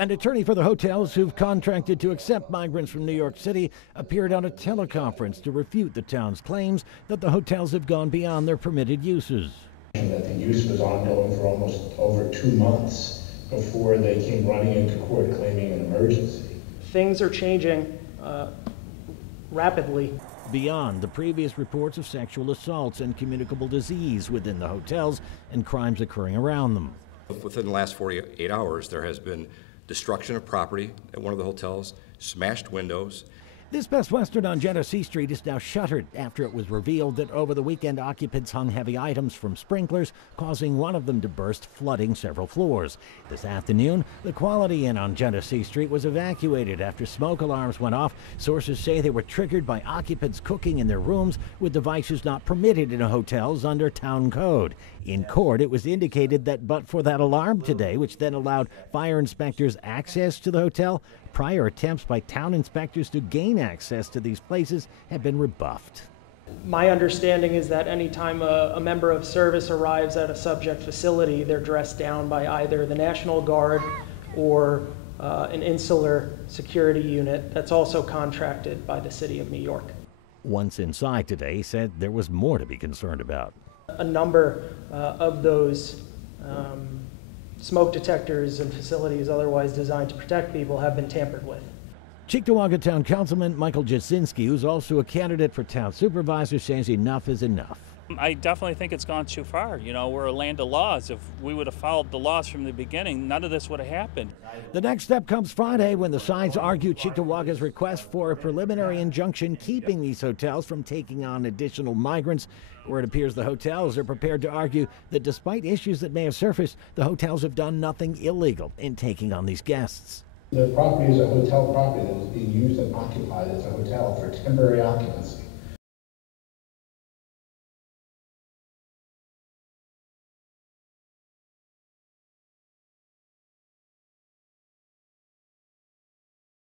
An attorney for the hotels who've contracted to accept migrants from New York City appeared on a teleconference to refute the town's claims that the hotels have gone beyond their permitted uses. That the use was ongoing for almost over 2 months before they came running into court claiming an emergency. Things are changing rapidly. Beyond the previous reports of sexual assaults and communicable disease within the hotels and crimes occurring around them. Within the last 48 hours, there has been destruction of property at one of the hotels, smashed windows. This Best Western on Genesee Street is now shuttered after it was revealed that over the weekend occupants hung heavy items from sprinklers, causing one of them to burst, flooding several floors. This afternoon, the Quality Inn on Genesee Street was evacuated after smoke alarms went off. Sources say they were triggered by occupants cooking in their rooms with devices not permitted in hotels under town code. In court, it was indicated that but for that alarm today, which then allowed fire inspectors access to the hotel, prior attempts by town inspectors to gain access to these places have been rebuffed. My understanding is that anytime a member of service arrives at a subject facility, they're dressed down by either the National Guard or an insular security unit that's also contracted by the City of New York. Once inside today, he said there was more to be concerned about. A number of those smoke detectors and facilities otherwise designed to protect people have been tampered with. Cheektowaga Town Councilman Michael Jasinski, who's also a candidate for town supervisor, says enough is enough. I definitely think it's gone too far. You know, we're a land of laws. If we would have followed the laws from the beginning, none of this would have happened. The next step comes Friday when the sides argue Cheektowaga's request for a preliminary injunction keeping these hotels from taking on additional migrants, where it appears the hotels are prepared to argue that despite issues that may have surfaced, the hotels have done nothing illegal in taking on these guests. The property is a hotel property that is being used and occupied as a hotel for temporary occupancy.